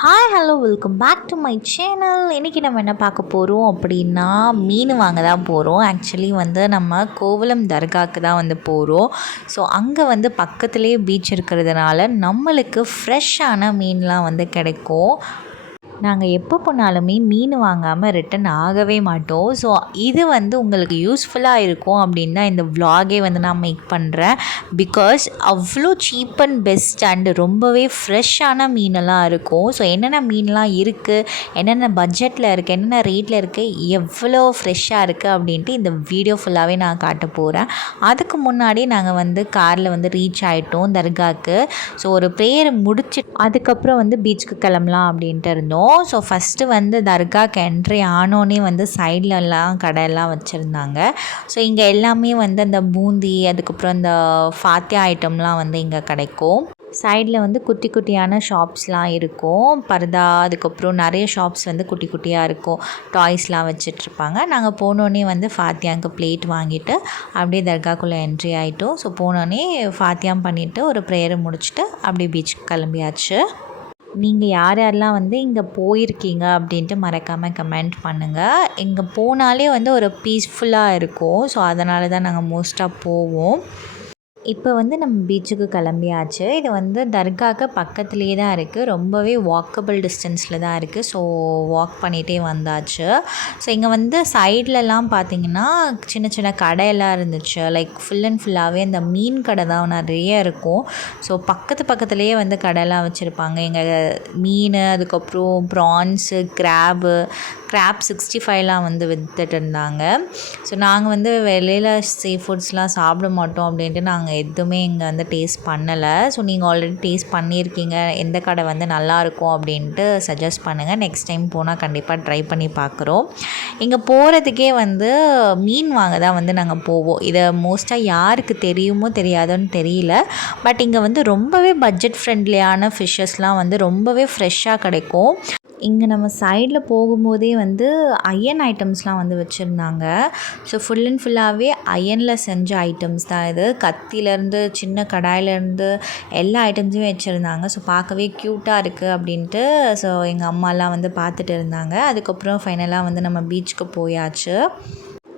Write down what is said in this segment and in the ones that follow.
Hi hello welcome back to my channel. இன்றைக்கி நம்ம என்ன பார்க்க போகிறோம் அப்படின்னா மீன் வாங்க தான் போகிறோம். ஆக்சுவலி நம்ம கோவளம் தர்காவுக்கு தான் போகிறோம். ஸோ அங்கே பக்கத்துலேயே பீச் இருக்கிறதுனால நம்மளுக்கு ஃப்ரெஷ்ஷான மீன்லாம் கிடைக்கும். நாங்கள் எப்போ போனாலுமே மீன் வாங்காமல் ரிட்டன் ஆகவே மாட்டோம். ஸோ இது உங்களுக்கு யூஸ்ஃபுல்லாக இருக்கும் அப்படின்னு தான் இந்த விலாகே நான் மேக் பண்ணுறேன். பிகாஸ் அவ்வளோ சீப் அண்ட் பெஸ்ட் அண்டு ரொம்பவே ஃப்ரெஷ்ஷான மீனெல்லாம் இருக்கும். ஸோ என்னென்ன மீன்லாம் இருக்குது, என்னென்ன பட்ஜெட்டில் இருக்குது, என்னென்ன ரேட்டில் இருக்குது, எவ்வளோ ஃப்ரெஷ்ஷாக இருக்குது அப்படின்ட்டு இந்த வீடியோ ஃபுல்லாகவே நான் காட்ட போகிறேன். அதுக்கு முன்னாடி நாங்கள் காரில் ரீச் ஆகிட்டோம் தர்காவுக்கு. ஸோ ஒரு ப்ரேயர் முடிச்சு அதுக்கப்புறம் பீச்சுக்கு கிளம்பலாம் அப்படின்ட்டு இருந்தோம். ஸோ ஃபஸ்ட்டு தர்காக்கு என்ட்ரி ஆனோடனே சைட்லலாம் கடையெல்லாம் வச்சுருந்தாங்க. ஸோ இங்கே எல்லாமே அந்த பூந்தி, அதுக்கப்புறம் இந்த ஃபாத்தியா ஐட்டம்லாம் இங்கே கிடைக்கும். சைடில் குட்டி குட்டியான ஷாப்ஸ்லாம் இருக்கும். பர்தா, அதுக்கப்புறம் நிறைய ஷாப்ஸ் குட்டி குட்டியாக இருக்கும். டாய்ஸ்லாம் வச்சிட்ருப்பாங்க. நாங்கள் போனோடனே ஃபாத்தியாவுக்கு பிளேட் வாங்கிட்டு அப்படியே தர்காக்குள்ளே என்ட்ரி ஆகிட்டோம். ஸோ போனோடனே ஃபாத்தியாம் பண்ணிவிட்டு ஒரு ப்ரேயரை முடிச்சுட்டு அப்படியே பீச்சுக்கு கிளம்பியாச்சு. நீங்கள் யார் யாரெல்லாம் இங்கே போயிருக்கீங்க அப்படின்ட்டு மறக்காமல் கமெண்ட் பண்ணுங்கள். இங்கே போனாலே ஒரு பீஸ்ஃபுல்லாக இருக்கும். ஸோ அதனால தான் நாங்கள் மோஸ்ட்டாக போவோம். இப்போ நம்ம பீச்சுக்கு கிளம்பியாச்சு. இது தர்காவுக்கு பக்கத்துலேயே தான் இருக்குது. ரொம்பவே வாக்கபிள் டிஸ்டன்ஸில் தான் இருக்குது. ஸோ வாக் பண்ணிகிட்டே வந்தாச்சு. ஸோ இங்கே சைட்லலாம் பார்த்திங்கன்னா சின்ன சின்ன கடையெல்லாம் இருந்துச்சு. லைக் ஃபுல் அண்ட் ஃபுல்லாகவே இந்த மீன் கடை தான் நிறைய இருக்கும். ஸோ பக்கத்துலேயே கடையெல்லாம் வச்சுருப்பாங்க. இங்கே மீன், அதுக்கப்புறம் ப்ரான்ஸு, கிராப் 65லாம் விற்றுட்டு இருந்தாங்க. ஸோ நாங்கள் வெளியில் சீ ஃபுட்ஸ்லாம் சாப்பிட மாட்டோம் அப்படின்ட்டு நாங்கள் எதுவுமே இங்கே டேஸ்ட் பண்ணலை. ஸோ நீங்கள் ஆல்ரெடி டேஸ்ட் பண்ணியிருக்கீங்க, எந்த கடை நல்லாயிருக்கும் அப்படின்ட்டு சஜஸ்ட் பண்ணுங்கள். நெக்ஸ்ட் டைம் போனால் கண்டிப்பாக ட்ரை பண்ணி பார்க்குறோம். இங்கே போகிறதுக்கே மீன் வாங்க தான் நாங்கள் போவோம். இதை மோஸ்ட்டாக யாருக்கு தெரியுமோ தெரியாதோன்னு தெரியல. பட் இங்கே ரொம்பவே பட்ஜெட் ஃப்ரெண்ட்லியான ஃபிஷ்ஷஸ்லாம் ரொம்பவே ஃப்ரெஷ்ஷாக கிடைக்கும். இங்கே நம்ம சைடில் போகும்போதே அயன் ஐட்டம்ஸ்லாம் வச்சுருந்தாங்க. ஸோ ஃபுல் அண்ட் ஃபுல்லாகவே அயனில் செஞ்ச ஐட்டம்ஸ் தான் இது. கத்திலேருந்து சின்ன கடாயிலேருந்து எல்லா ஐட்டம்ஸுமே வச்சுருந்தாங்க. ஸோ பார்க்கவே க்யூட்டாக இருக்குது அப்படின்ட்டு ஸோ எங்கள் அம்மாலாம் பார்த்துட்டு இருந்தாங்க. அதுக்கப்புறம் ஃபைனலாக நம்ம பீச்சுக்கு போயாச்சு.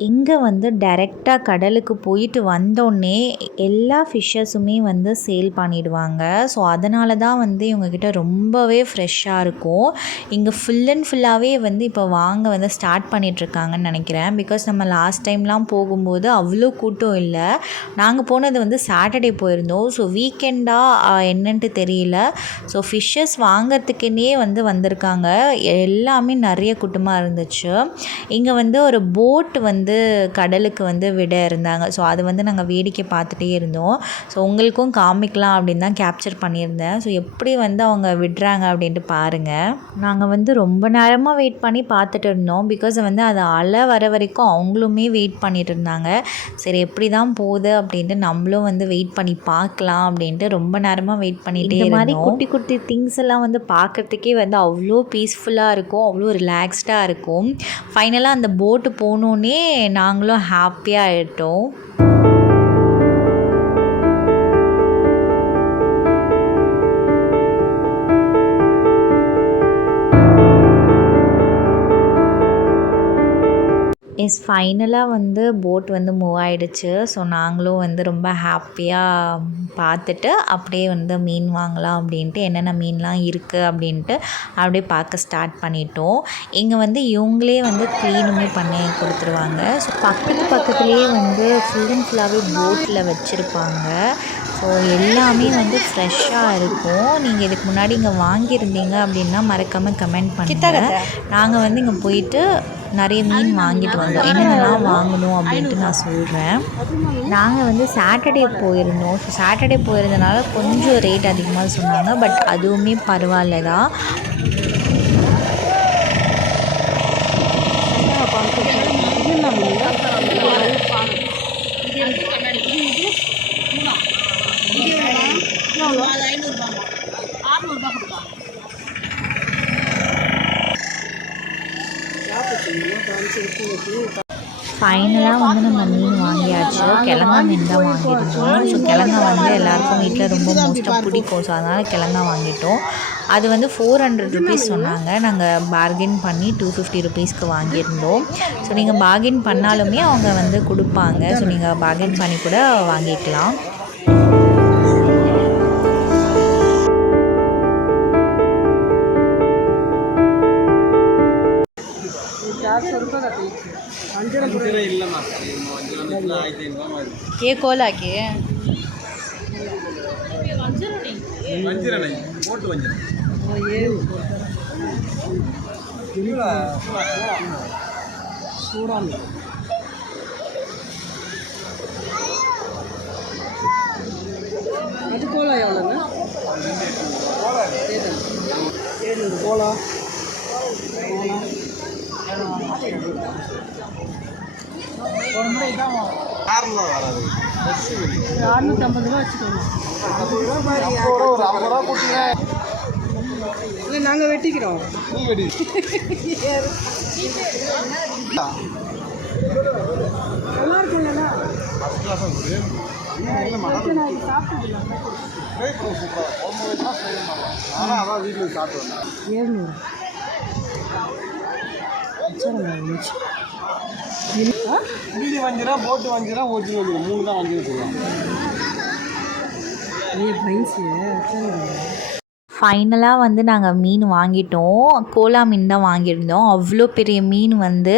இங்கே டைரெக்டாக கடலுக்கு போயிட்டு வந்தோடனே எல்லா ஃபிஷ்ஷஸுமே சேல் பண்ணிவிடுவாங்க. ஸோ அதனால தான் இவங்கக்கிட்ட ரொம்பவே ஃப்ரெஷ்ஷாக இருக்கும். இங்கே ஃபுல் அண்ட் ஃபுல்லாகவே இப்போ வாங்க ஸ்டார்ட் பண்ணிகிட்ருக்காங்கன்னு நினைக்கிறேன். பிகாஸ் நம்ம லாஸ்ட் டைம்லாம் போகும்போது அவ்வளோ கூட்டம் இல்லை. நாங்கள் போனது சாட்டர்டே போயிருந்தோம். ஸோ வீக்கெண்டாக என்னன்ட்டு தெரியல. ஸோ ஃபிஷ்ஷஸ் வாங்கிறதுக்குன்னே வந்திருக்காங்க. எல்லாமே நிறைய கூட்டமாக இருந்துச்சு. இங்கே ஒரு போட் கடலுக்கு விட இருந்தாங்க. ஸோ அது நாங்கள் வேடிக்கை பார்த்துட்டே இருந்தோம். ஸோ உங்களுக்கும் காமிக்கலாம் அப்படின்னு தான் கேப்சர் பண்ணியிருந்தேன். ஸோ எப்படி அவங்க விடுறாங்க அப்படின்ட்டு பாருங்கள். நாங்கள் ரொம்ப நேரமாக வெயிட் பண்ணி பார்த்துட்டு இருந்தோம். பிகாஸ் அது அலை வர வரைக்கும் அவங்களுமே வெயிட் பண்ணிட்டு இருந்தாங்க. சரி எப்படி தான் போகுது அப்படின்ட்டு நம்மளும் வெயிட் பண்ணி பார்க்கலாம் அப்படின்ட்டு ரொம்ப நேரமாக வெயிட் பண்ணிகிட்டே இருந்தோம். இந்த மாதிரி குட்டி குட்டி திங்ஸ் எல்லாம் பார்க்குறதுக்கே அவ்வளோ பீஸ்ஃபுல்லாக இருக்கும், அவ்வளோ ரிலாக்ஸ்டாக இருக்கும். ஃபைனலாக அந்த போட்டு போனோன்னே நாங்களும் ஹாப்பியாக ஆகிட்டோம். ஃபைனலாக போட் மூவ் ஆகிடுச்சு. ஸோ நாங்களும் ரொம்ப ஹாப்பியாக பார்த்துட்டு அப்படியே மீன் வாங்கலாம் அப்படின்ட்டு என்னென்ன மீன்லாம் இருக்குது அப்படின்ட்டு அப்படியே பார்க்க ஸ்டார்ட் பண்ணிட்டோம். இங்கே இவங்களே க்ளீனுமே பண்ணி கொடுத்துருவாங்க. ஸோ பக்கத்துலேயே ஃபுல் அண்ட் ஃபுல்லாகவே போட்டில் வச்சுருப்பாங்க. ஸோ எல்லாமே ஃப்ரெஷ்ஷாக இருக்கும். நீங்கள் இதுக்கு முன்னாடி இங்கே வாங்கியிருந்தீங்க அப்படின்னா மறக்காமல் கமெண்ட் பண்ணுங்கள். நாங்கள் இங்கே போயிட்டு நிறைய மீன் வாங்கிட்டு வந்தோம். என்னென்னலாம் வாங்கணும் அப்படின்ட்டு நான் சொல்கிறேன். நாங்கள் சாட்டர்டே போயிருந்தோம். ஸோ சாட்டர்டே போயிருந்தனால கொஞ்சம் ரேட் அதிகமாக சொன்னாங்க. பட் அதுவுமே பரவாயில்ல தான். ஃபைனலாக வந்து நம்ம மீன் வாங்கியாச்சு. கிழங்கா மீன் தான் வாங்கியிருந்தோம். ஸோ கிழங்கா வந்து எல்லாருக்கும் வீட்டில் ரொம்ப மோஸ்ட்டாக பிடிக்கும். ஸோ அதனால் கிழங்கா வாங்கிட்டோம். அது வந்து 400 ருபீஸ் சொன்னாங்க. நாங்கள் பார்கெயின் பண்ணி 250 ருபீஸ்க்கு வாங்கியிருந்தோம். ஸோ நீங்கள் பார்கெயின் பண்ணாலுமே அவங்க வந்து கொடுப்பாங்க. ஸோ நீங்கள் பார்கெயின் பண்ணி கூட வாங்கிக்கலாம். ये कोला के அது கோலா எவ்வளோங்க? கோலா 650 ரூபா வச்சுக்கோங்க. இல்லை நாங்கள் வெட்டிக்கிறோம். நல்லா இருக்குங்களா? மீதி வஞ்சிரா போட்டு வஞ்சிரா ஒரிஜினல் 3 தான் வஞ்சிரம் சொல்லுவாங்க. ஃபைனலாக வந்து நாங்கள் மீன் வாங்கிட்டோம். கோலா மீன் தான் வாங்கியிருந்தோம். அவ்வளோ பெரிய மீன் வந்து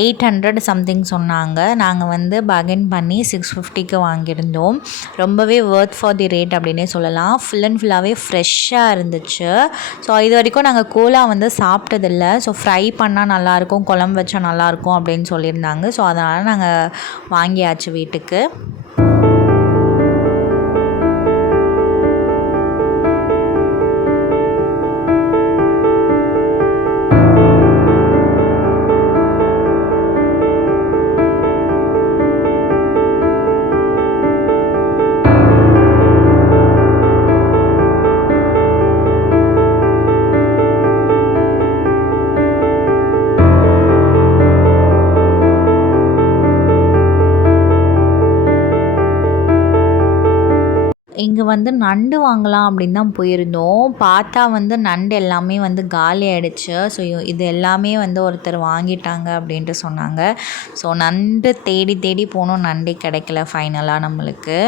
800 சம்திங் சொன்னாங்க. நாங்கள் வந்து பார்கெயின் பண்ணி 650க்கு வாங்கியிருந்தோம். ரொம்பவே ஒர்த் ஃபார் தி ரேட் அப்படின்னே சொல்லலாம். ஃபுல் அண்ட் ஃபுல்லாகவே ஃப்ரெஷ்ஷாக இருந்துச்சு. ஸோ இது வரைக்கும் நாங்கள் கோலா வந்து சாப்பிட்டதில்ல. ஸோ ஃப்ரை பண்ணால் நல்லாயிருக்கும், குழம்பு வச்சா நல்லாயிருக்கும் அப்படின்னு சொல்லியிருந்தாங்க. ஸோ அதனால் நாங்கள் வாங்கியாச்சு வீட்டுக்கு. இங்கே வந்து நண்டு வாங்கலாம் அப்படின்னு தான் போயிருந்தோம். பார்த்தா வந்து நண்டு எல்லாமே வந்து காலி ஆகிடுச்சு. ஸோ இது எல்லாமே வந்து ஒருத்தர் வாங்கிட்டாங்க அப்படின்ட்டு சொன்னாங்க. ஸோ நண்டு தேடி தேடி போனோம், நண்டே கிடைக்கல ஃபைனலாக நம்மளுக்கு.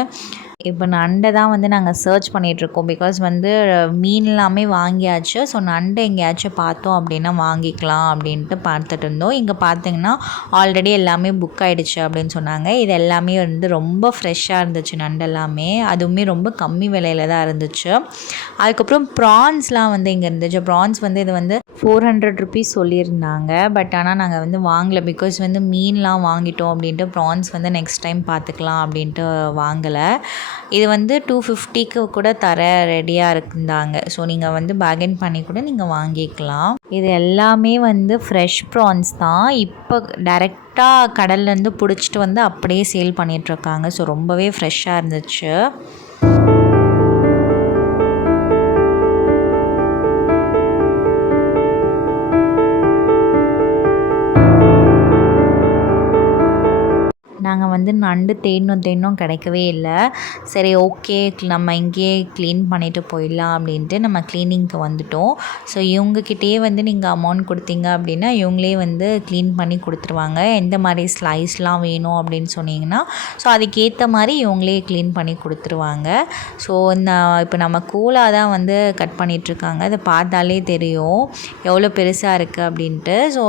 இப்போ நண்டை தான் வந்து நாங்கள் சர்ச் பண்ணிகிட்ருக்கோம். பிகாஸ் வந்து மீன் எல்லாமே வாங்கியாச்சு. ஸோ நண்டை எங்கேயாச்சும் பார்த்தோம் அப்படின்னா வாங்கிக்கலாம் அப்படின்ட்டு பார்த்துட்டு இருந்தோம். இங்கே பார்த்திங்கன்னா ஆல்ரெடி எல்லாமே புக் ஆகிடுச்சு அப்படின்னு சொன்னாங்க. இது எல்லாமே வந்து ரொம்ப ஃப்ரெஷ்ஷாக இருந்துச்சு நண்டு எல்லாமே. அதுவுமே ரொம்ப கம்மி விலையில் தான் இருந்துச்சு. அதுக்கப்புறம் ப்ரான்ஸ்லாம் வந்து இங்கே இருந்துச்சு. ப்ரான்ஸ் வந்து இது வந்து 400 ருபீஸ் சொல்லியிருந்தாங்க. பட் ஆனால் நாங்கள் வந்து வாங்கலை. பிகாஸ் வந்து மீன்லாம் வாங்கிட்டோம் அப்படின்ட்டு ப்ரான்ஸ் வந்து நெக்ஸ்ட் டைம் பார்த்துக்கலாம் அப்படின்ட்டு வாங்கலை. இது வந்து 250க்கு கூட தர ரெடியாக இருந்தாங்க. ஸோ நீங்கள் வந்து பார்கெயின் பண்ணி கூட நீங்கள் வாங்கிக்கலாம். இது எல்லாமே வந்து ஃப்ரெஷ் ப்ரான்ஸ் தான். இப்போ டைரெக்டாக கடல்லேருந்து பிடிச்சிட்டு வந்து அப்படியே சேல் பண்ணிகிட்ருக்காங்க. ஸோ ரொம்பவே ஃப்ரெஷ்ஷாக இருந்துச்சு. நாங்கள் வந்து நண்டு தேடினோம் கிடைக்கவே இல்லை. சரி ஓகே, நம்ம இங்கேயே க்ளீன் பண்ணிவிட்டு போயிடலாம் அப்படின்ட்டு நம்ம க்ளீனிங்க்கு வந்துவிட்டோம். ஸோ இவங்கக்கிட்டே வந்து நீங்கள் அமௌண்ட் கொடுத்தீங்க அப்படின்னா இவங்களே வந்து க்ளீன் பண்ணி கொடுத்துருவாங்க. எந்த மாதிரி ஸ்லைஸ்லாம் வேணும் அப்படின்னு சொன்னீங்கன்னா ஸோ அதுக்கேற்ற மாதிரி இவங்களே க்ளீன் பண்ணி கொடுத்துருவாங்க. ஸோ இப்போ நம்ம கோலா தான் வந்து கட் பண்ணிகிட்ருக்காங்க. அதை பார்த்தாலே தெரியும் எவ்வளோ பெருசாக இருக்குது அப்படின்ட்டு. ஸோ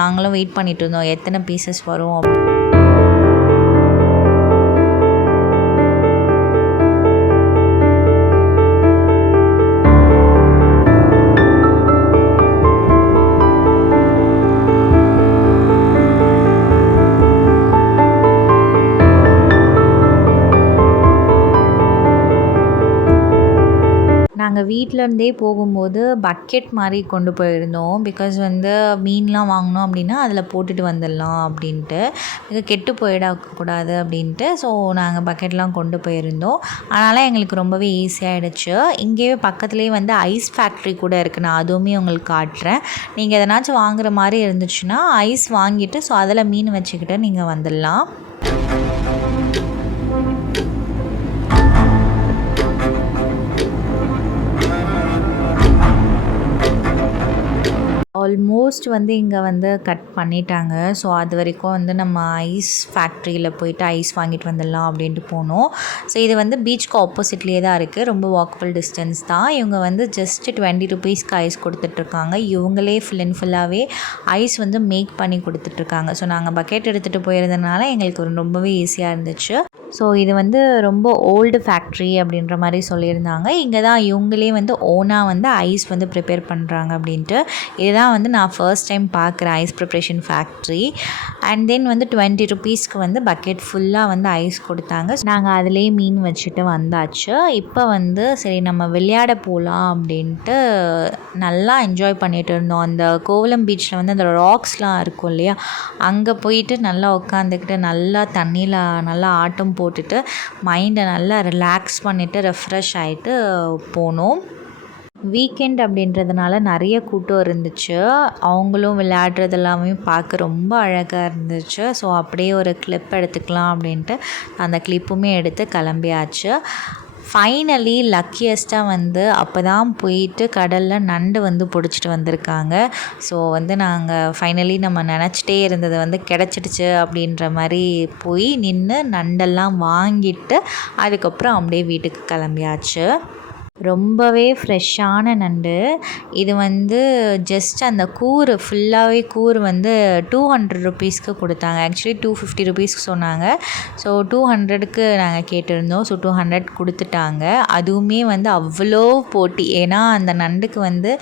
நாங்களும் வெயிட் பண்ணிகிட்டு இருந்தோம் எத்தனை பீசஸ் வரும் அப்படின்னு. நாங்கள் வீட்டிலேருந்தே போகும்போது பக்கெட் மாதிரி கொண்டு போயிருந்தோம். பிகாஸ் வந்து மீன்லாம் வாங்கினோம் அப்படின்னா அதில் போட்டுட்டு வந்துடலாம் அப்படின்ட்டு, கெட்டு போயிடக்கூடாது அப்படின்ட்டு. ஸோ நாங்கள் பக்கெட்லாம் கொண்டு போயிருந்தோம். அதனால் எங்களுக்கு ரொம்பவே ஈஸியாகிடுச்சு. இங்கேயே பக்கத்துலேயே வந்து ஐஸ் ஃபேக்ட்ரி கூட இருக்குது. நான் அதுவுமே உங்களுக்கு காட்டுறேன். நீங்கள் எதனாச்சும் வாங்குற மாதிரி இருந்துச்சுன்னா ஐஸ் வாங்கிட்டு ஸோ அதில் மீன் வச்சுக்கிட்டு நீங்கள் வந்துடலாம். ஆல்மோஸ்ட் வந்து இங்கே வந்து கட் பண்ணிட்டாங்க. ஸோ அது வரைக்கும் வந்து நம்ம ஐஸ் ஃபேக்ட்ரியில் போயிட்டு ஐஸ் வாங்கிட்டு வந்துடலாம் அப்படின்ட்டு போனோம். ஸோ இது வந்து பீச்சுக்கு ஆப்போசிட்லேயே தான் இருக்குது. ரொம்ப வாக்கபிள் டிஸ்டன்ஸ் தான். இவங்க வந்து ஜஸ்ட் 20 ருபீஸ்க்கு ஐஸ் கொடுத்துட்ருக்காங்க. இவங்களே ஃபுல் அண்ட் ஃபுல்லாகவே ஐஸ் வந்து மேக் பண்ணி கொடுத்துட்ருக்காங்க. ஸோ நாங்கள் பக்கெட் எடுத்துகிட்டு போயிருந்தனால எங்களுக்கு ரொம்பவே ஈஸியாக இருந்துச்சு. ஸோ இது வந்து ரொம்ப ஓல்டு ஃபேக்ட்ரி அப்படின்ற மாதிரி சொல்லியிருந்தாங்க. இங்கே தான் இவங்களே வந்து ஓனாக வந்து ஐஸ் வந்து ப்ரிப்பேர் பண்ணுறாங்க அப்படின்ட்டு. இதுதான் வந்து நான் ஃபர்ஸ்ட் டைம் பார்க்குறேன் ice preparation factory. And then வந்து 20 ருபீஸ்க்கு வந்து பக்கெட் ஃபுல்லாக வந்து ஐஸ் கொடுத்தாங்க. நாங்கள் அதிலே மீன் வச்சுட்டு வந்தாச்சு. இப்போ வந்து சரி நம்ம விளையாட போகலாம் அப்படின்ட்டு நல்லா என்ஜாய் பண்ணிகிட்டு இருந்தோம். அந்த கோவளம் பீச்சில் வந்து அந்த ராக்ஸ்லாம் இருக்கும் இல்லையா, அங்கே போயிட்டு நல்லா உட்காந்துக்கிட்டு நல்லா தண்ணியில் நல்லா ஆட்டம் போட்டுட்டு மைண்டை நல்லா ரிலாக்ஸ் பண்ணிவிட்டு ரெஃப்ரெஷ் ஆகிட்டு போனோம். வீக்கெண்ட் அப்படின்றதுனால நிறைய கூட்டம் இருந்துச்சு. அவங்களும் விளையாடுறது எல்லாமே பார்க்க ரொம்ப அழகாக இருந்துச்சு. ஸோ அப்படியே ஒரு கிளிப் எடுத்துக்கலாம் அப்படின்ட்டு அந்த கிளிப்புமே எடுத்து கிளம்பியாச்சு. ஃபைனலி லக்கியஸ்ட்டாக வந்து அப்போ தான் போயிட்டு கடலில் நண்டு வந்து பிடிச்சிட்டு வந்திருக்காங்க. ஸோ வந்து நாங்கள் ஃபைனலி நம்ம நினச்சிட்டே இருந்தது வந்து கிடச்சிடுச்சு அப்படின்ற மாதிரி போய் நின்று நண்டெல்லாம் வாங்கிட்டு அதுக்கப்புறம் அப்படியே வீட்டுக்கு கிளம்பியாச்சு. ரொம்பவே ஃப்ரெஷ்ஷான நண்டு. இது வந்து ஜஸ்ட் அந்த கூறு ஃபுல்லாகவே கூறு வந்து 200 ருபீஸ்க்கு கொடுத்தாங்க. ஆக்சுவலி 250 ருபீஸ்க்கு சொன்னாங்க. ஸோ 200க்கு நாங்கள் கேட்டிருந்தோம். ஸோ 200 கொடுத்துட்டாங்க. அதுவுமே வந்து அவ்வளோ போட்டி. ஏன்னா அந்த நண்டுக்கு வந்து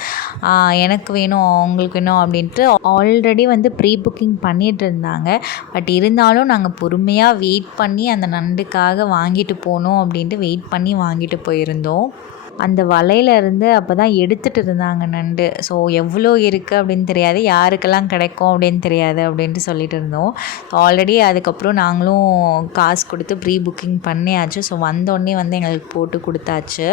எனக்கு வேணும் அவங்களுக்கு வேணும் அப்படின்ட்டு ஆல்ரெடி வந்து ப்ரீ புக்கிங் பண்ணிகிட்டு இருந்தாங்க. பட் இருந்தாலும் நாங்கள் பொறுமையாக வெயிட் பண்ணி அந்த நண்டுக்காக வாங்கிட்டு போகணும் அப்படின்ட்டு வெயிட் பண்ணி வாங்கிட்டு போயிருந்தோம். அந்த வலையிலேருந்து அப்போ தான் எடுத்துகிட்டு இருந்தாங்க நண்டு. ஸோ எவ்வளோ இருக்குது அப்படின்னு தெரியாது, யாருக்கெல்லாம் கிடைக்கும் அப்படின்னு தெரியாது அப்படின்ட்டு சொல்லிட்டு இருந்தோம். ஸோ ஆல்ரெடி அதுக்கப்புறம் நாங்களும் காசு கொடுத்து ப்ரீ புக்கிங் பண்ணியாச்சு. ஸோ வந்தோடனே வந்து எங்களுக்கு போட்டு கொடுத்தாச்சு.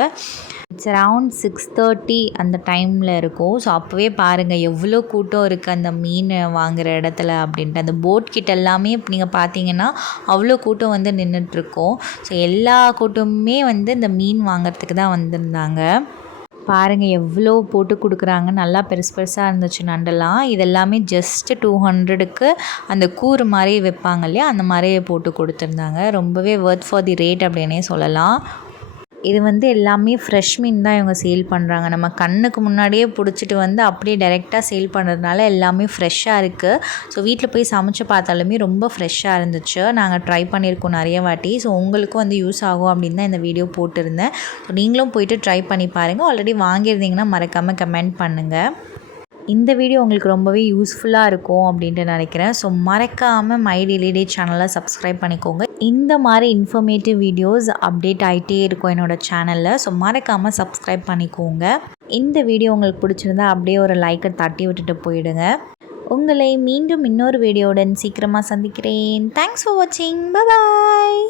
இட்ஸ் அரவுண்ட் 6:30 அந்த டைமில் இருக்கும். ஸோ அப்போவே பாருங்கள் எவ்வளோ கூட்டம் இருக்குது அந்த மீன் வாங்குகிற இடத்துல அப்படின்ட்டு. அந்த போட் கிட்ட எல்லாமே நீங்கள் பார்த்தீங்கன்னா அவ்வளோ கூட்டம் வந்து நின்றுட்டுருக்கோம். ஸோ எல்லா கூட்டமுமே வந்து இந்த மீன் வாங்கிறதுக்கு தான் வந்திருந்தாங்க. பாருங்கள் எவ்வளோ போட்டு கொடுக்குறாங்க. நல்லா பெருசு பெருசாக இருந்துச்சு நண்டெல்லாம். இதெல்லாமே ஜஸ்ட்டு 200க்கு அந்த கூறு மாதிரி வைப்பாங்க இல்லையா, அந்த மாதிரியே போட்டு கொடுத்துருந்தாங்க. ரொம்பவே ஒர்த் ஃபார் தி ரேட் அப்படின்னே சொல்லலாம். இது வந்து எல்லாமே ஃப்ரெஷ் மீன் தான் இவங்க சேல் பண்ணுறாங்க. நம்ம கண்ணுக்கு முன்னாடியே பிடிச்சிட்டு வந்து அப்படியே டைரெக்டாக சேல் பண்ணுறதுனால எல்லாமே ஃப்ரெஷ்ஷாக இருக்குது. ஸோ வீட்டில் போய் சமைச்சு பார்த்தாலுமே ரொம்ப ஃப்ரெஷ்ஷாக இருந்துச்சு. நாங்கள் ட்ரை பண்ணியிருக்கோம் நிறைய வாட்டி. ஸோ உங்களுக்கும் வந்து யூஸ் ஆகும் அப்படின்னு தான் இந்த வீடியோ போட்டிருந்தேன். ஸோ நீங்களும் போயிட்டு ட்ரை பண்ணி பாருங்கள். ஆல்ரெடி வாங்கியிருந்தீங்கன்னா மறக்காமல் கமெண்ட் பண்ணுங்கள். இந்த வீடியோ உங்களுக்கு ரொம்பவே யூஸ்ஃபுல்லாக இருக்கும் அப்படின்ட்டு நினைக்கிறேன். ஸோ மறக்காமல் மை டெய்லி டே சேனலை சப்ஸ்கிரைப் பண்ணிக்கோங்க. இந்த மாதிரி இன்ஃபர்மேட்டிவ் வீடியோஸ் அப்டேட் ஆகிட்டே இருக்கும் என்னோடய சேனலில். ஸோ மறக்காமல் சப்ஸ்கிரைப் பண்ணிக்கோங்க. இந்த வீடியோ உங்களுக்கு பிடிச்சிருந்தா அப்படியே ஒரு லைக்கை தட்டி விட்டுட்டு போயிடுங்க. உங்களை மீண்டும் இன்னொரு வீடியோவுடன் சீக்கிரமாக சந்திக்கிறேன். தேங்க்ஸ் ஃபார் வாட்சிங். பாய்.